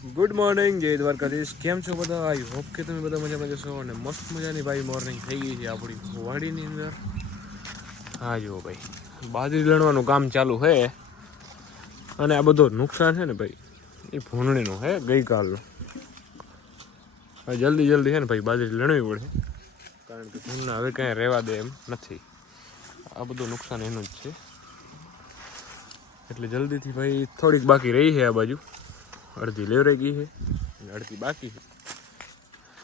Good morning જય દ્વારકાધીશ. કેમ છો બધા? આઈ હોપ કે તમે બધા મજામાં જશો અને મસ્ત મજાની ભાઈ મોર્નિંગ થઈ ગઈ છે આપણી વાડીની અંદર. હા, જુઓ ભાઈ. બાજરી લણવાનું કામ ચાલુ છે. અને આ બધો નુકસાન છે ને ભાઈ, એ ભૂંડણીનું હે ગઈકાલનું. જલ્દી જલ્દી છે ને ભાઈ બાજરી લણવી પડે. કારણ કે ભૂંડના હવે કાંઈ રહેવા દે એમ નથી. આ બધું નુકસાન એનું જ છે. એટલે જલ્દીથી ભાઈ થોડીક બાકી રહી છે આ બાજુ. અડધી લેવરાઈ ગઈ છે અને અડધી બાકી છે.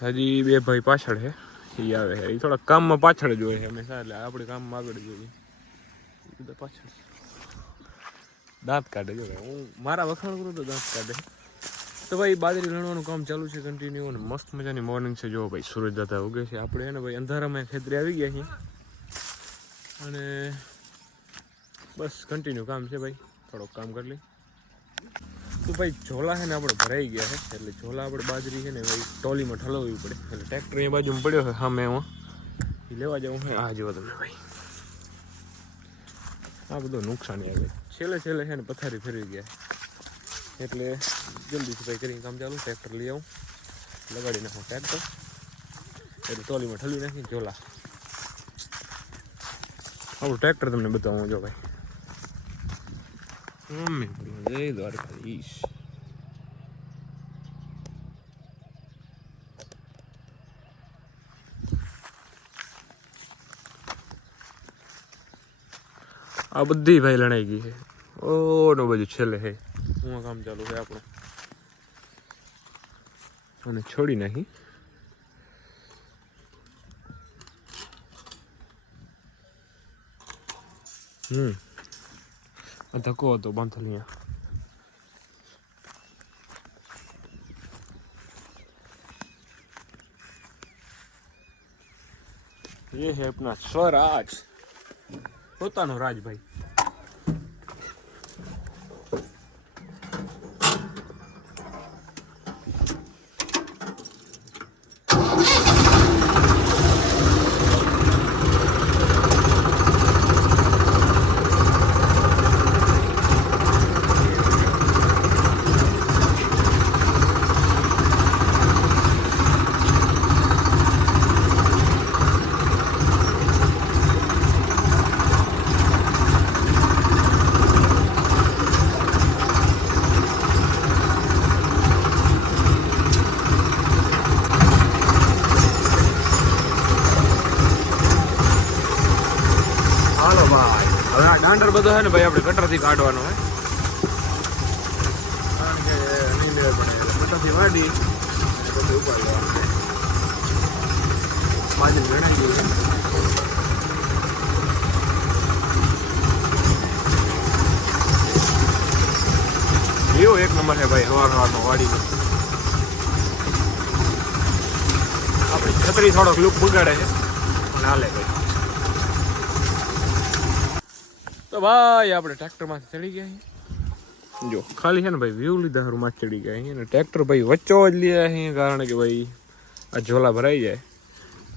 હજી બે ભાઈ પાછળ છે એ આવે છે. એ થોડા કામમાં પાછળ જ હોય છે હંમેશા, એટલે આપણે કામમાં આગળ જોઈએ પાછળ દાંત કાઢે જો હું, મારા વખાણ કરું તો દાંત કાઢે તો ભાઈ, બાજરી લણવાનું કામ ચાલુ છે કન્ટિન્યુ અને મસ્ત મજાની મોર્નિંગ છે. જો ભાઈ, સૂરજ દાદા ઉગે છે. આપણે એને ભાઈ, અંધારામાં ખેતરે આવી ગયા છીએ. અને બસ કન્ટિન્યુ કામ છે ભાઈ. થોડોક કામ કરી લઈ તો ભાઈ ઝોલા છે ને આપણે ભરાઈ ગયા છે. એટલે ઝોલા આપણે બાજરી છે ને ભાઈ ટોલીમાં ઠલવવી પડે. એટલે ટ્રેક્ટર એ બાજુમાં પડ્યો છે સામે એમાં એ લેવા જવું છે. આ જુઓ તમે ભાઈ. આ બધું નુકસાની આવે છેલ્લે છેલ્લે છે ને પથારી ફેરવી ગયા. એટલે જલ્દીથી ભાઈ કરીને કામ ચાલુ. ટ્રેક્ટર લઈ આવું. લગાડી નાખું ટ્રેક્ટર. એટલે ટોલીમાં ઠલવી નાખી ઝોલા. આપણું ટ્રેક્ટર તમને બતાવું જો ભાઈ. મમ્મી જય દ્વારકાધીશ આ બધી ભાઈ લણાઈ ગઈ છે. ઓ નો બધું છેલ્લે છે હું કામ ચાલુ છે આપણું. અને છોડી નાખી. હમ. આ ધક્કો હતો બાંધલી એ હેપના સ્વરાજ પોતાનો રાજભાઈ છે ને ભાઈ આપણે કટરથી કાઢવાનો હે કારણ કે નહીં મેળ પડે કટરથી વાડી અને પછી ઉપાડ લેવાનું છે. બાજરી ગણાઈ છે. એવો એક નંબર છે ભાઈ હવાર હવારનો વાડીનો આપણી છત્રી થોડોક લુક બગાડે છે. અને હાલે ભાઈ. તો ભાઈ, આપણે ટ્રેક્ટરમાંથી ચડી ગયા જો, ખાલી છે ને ભાઈ, વ્યૂ લીધા હારું માં ચડી ગયા અને ટ્રેક્ટર ભાઈ વચ્ચો જ લઈ અહીં કારણ કે ભાઈ આ ઝોલા ભરાઈ જાય.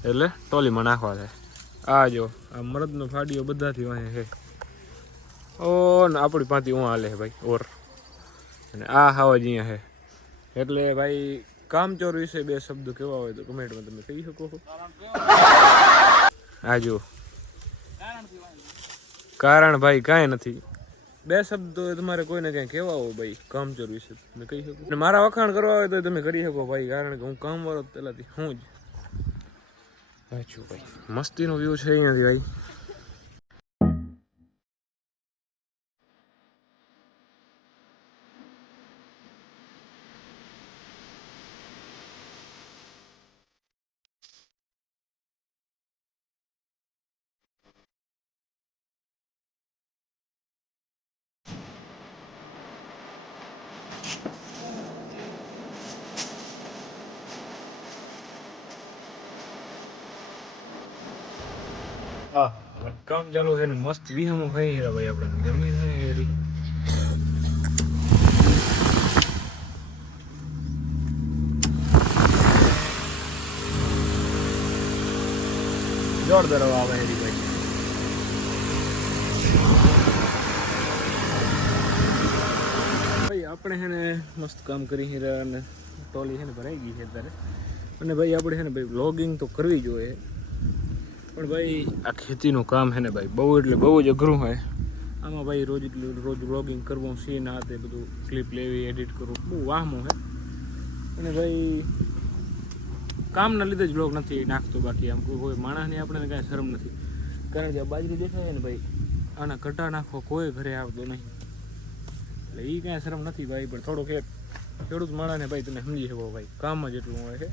એટલે ટોલીમાં નાખવા થાય આ જો, આ મરદનો ફાડીઓ બધાથી વાંહે છે. ઓ, ને આપણી પાંતી હું હાલે ભાઈ, ઓર. અને આ હાવ જ અહીંયા છે. એટલે ભાઈ, કામચોર વિશે બે શબ્દો કેવા હોય તો કમેન્ટમાં તમે કહી શકો આ જો. કારણ ભાઈ કાંઈ નથી. બે શબ્દો તમારે કોઈને કંઈ કહેવા હોય ભાઈ કામચોર વિશે તમે કહી શકો. અને મારા વખાણ કરવા હોય તો તમે કરી શકો ભાઈ કારણ કે હું કામ વાળો પહેલાંથી હું જ. વાંચું ભાઈ. મસ્તીનો વ્યૂ છે અહીંયાથી ભાઈ. હા. કામ ચાલુ છે ને મસ્ત વિહમો ખાઈ રહ્યા ભાઈ આપણે. ગરમી થાય જોરદાર આવે હેરી ભાઈ ભાઈ આપણે આપણે છે ને મસ્ત કામ કરી રહ્યા અને ટોલી છે ને ભરાઈ ગઈ છે અત્યારે. અને ભાઈ આપણે છે ને ભાઈ વ્લોગિંગ તો કરવી જોઈએ. પણ ભાઈ, આ ખેતીનું કામ છે ને ભાઈ, બહુ એટલે બહુ જ અઘરું હોય આમાં ભાઈ રોજ રોજ વ્લોગિંગ કરવું સીન આ તે બધું ક્લિપ લેવી એડિટ કરવું, બહુ વાહમું છે. અને ભાઈ, કામના લીધે જ બ્લોગ નથી નાખતો બાકી આમ. કોઈ માણસને આપણને કાંઈ શરમ નથી. કારણ કે આ બાજરી દેખાય ને ભાઈ, આના કટા નાખો, કોઈ ઘરે આવતો નહીં. એટલે એ કાંઈ શરમ નથી ભાઈ, પણ થોડોક એક ખેડૂત માણસને ભાઈ તને સમજી શકો ભાઈ, કામ જ એટલું હોય છે.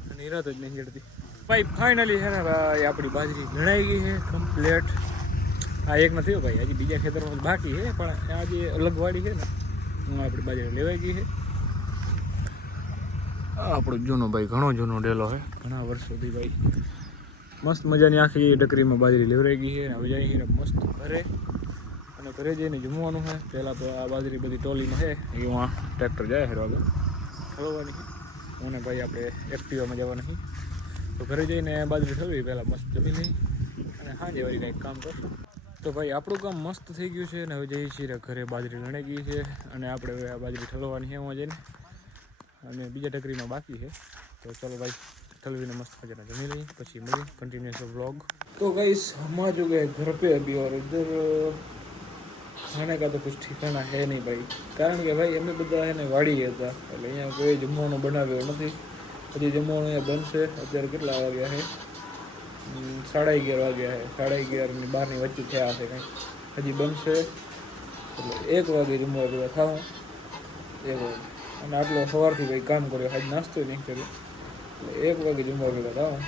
અને નિરાત જ નહીં જડતી ભાઈ ફાઇનલી છે ને ભાઈ આપણી બાજરી ગણાઈ ગઈ છે કમ્પ્લેટ આ એક નથી ભાઈ, હજી બીજા ખેતરમાં બાકી છે, પણ આ જે અલગ વાડી છે ને હું આપણી બાજરી લેવાઈ ગઈ છે. આપણો જૂનો ભાઈ, ઘણો જૂનો ડેલો છે, ઘણા વર્ષોથી ભાઈ. મસ્ત મજાની આખી ડકરીમાં બાજરી લેવરાઈ ગઈ છે હવે જઈએ મસ્ત ઘરે. અને ઘરે જઈને જમવાનું છે, પહેલાં તો આ બાજરી બધી ટોલીમાં છે એ ટ્રેક્ટર જાય હેરવા હળવાની હું ને ભાઈ આપણે એક્ટિવામાં જવાના છીએ તો ઘરે જઈને બાજરી ઠલવી પહેલાં મસ્ત જમી લઈ અને સાંજે વળી કંઈક કામ કરશું તો ભાઈ આપણું કામ મસ્ત થઈ ગયું છે અને હવે જઈએ છીએ ઘરે બાજરી લણાઈ ગઈ છે અને આપણે હવે આ બાજરી ઠલવાની છે એમાં જઈને અને બીજા ટકરીમાં બાકી છે તો ચલો ભાઈ ઠલવીને મસ્ત મજાના જમી લઈએ પછી મળીએ કન્ટિન્યુઅસ વ્લોગ तो गाइस हम आ चुके हैं घर पे अभी और इधर खाने का तो कुछ ठिकाना है नहीं भाई કારણ કે ભાઈ અમે બધા એને વાડી હતા એટલે અહીંયા કોઈ જમવાનું બનાવ્યો નથી હજી જમવાનું અહીંયા બનશે. અત્યારે કેટલા વાગ્યા છે? સાડા અગિયાર વાગ્યા છે. સાડા અગિયારની બારની વચ્ચે થયા હશે કંઈક હજી બનશે. એટલે એક વાગે જમવા ભેગા ખાવું એક વાગે. અને આટલો સવારથી ભાઈ કામ કર્યો. આજ નાસ્તો નહીં કર્યો. એટલે એક વાગે જમવા ભેગા થાવું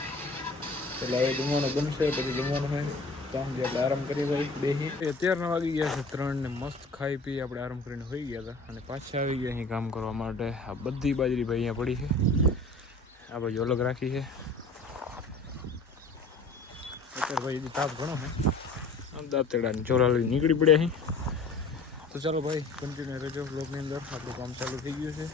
એટલે હવે જમવાનું બનશે, પછી જમવાનું હોય કામ જે આપણે આરામ કરી ભાઈ બેસી અત્યારના વાગી ગયા છે ત્રણ ને મસ્ત ખાઈ પી આપણે આરામ કરીને હોઈ ગયા હતા. અને પાછા આવી ગયા અહીં કામ કરવા માટે. આ બધી બાજરી ભાઈ અહીંયા પડી છે. આ ભાઈ અલગ રાખી છે. અત્યારે ભાઈ હજી તાપ ઘણો છે. આમ દાંતેડા ને ચોરા લઈ નીકળી પડ્યા અહીં તો ચાલો ભાઈ કન્ટિન્યુ રહેજો બ્લોગની અંદર. આપણું કામ ચાલુ થઈ ગયું છે.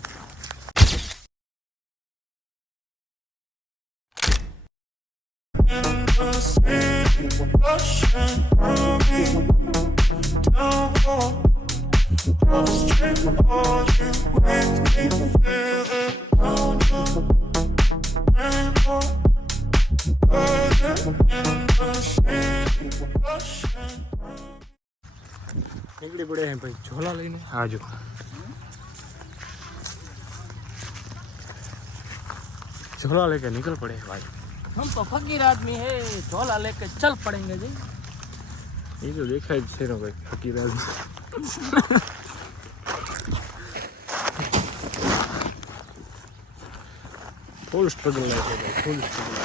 નીકળી પડ્યા છે ભાઈ ઝોલા લઈને આજો झोला लेके निकल पड़े हैं भाई हम तो फकीर आदमी है झोला लेके चल पड़ेंगे जी ये तो देखा है शेरों भाई फकीर आदमी ફૂલ સ્ટ્રગલ લાગે છે ભાઈ ફૂલ સ્ટ્રગલ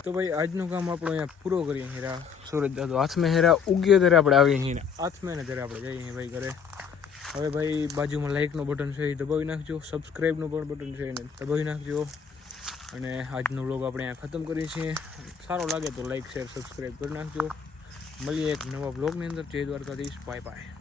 તો ભાઈ આજનું કામ આપણું અહીંયા પૂરો કરીએ હીરા સુરજ દાદો હાથમાં હેરા ઉગ્યો ત્યારે આપણે આવીએ અહીં હાથમાં ને ત્યારે આપણે જઈએ અહીં ભાઈ ઘરે. હવે ભાઈ બાજુમાં લાઇકનું બટન છે એ દબાવી નાખજો. સબસ્ક્રાઈબનું પણ બટન છે એને દબાવી નાખજો. અને આજનો વ્લોગ આપણે અહીંયા ખતમ કરીએ છીએ. સારો લાગે તો લાઇક શેર સબસ્ક્રાઈબ કરી નાખજો. મળીએ એક નવા વ્લોગની અંદર. જય દ્વારકાધીશ. Bye bye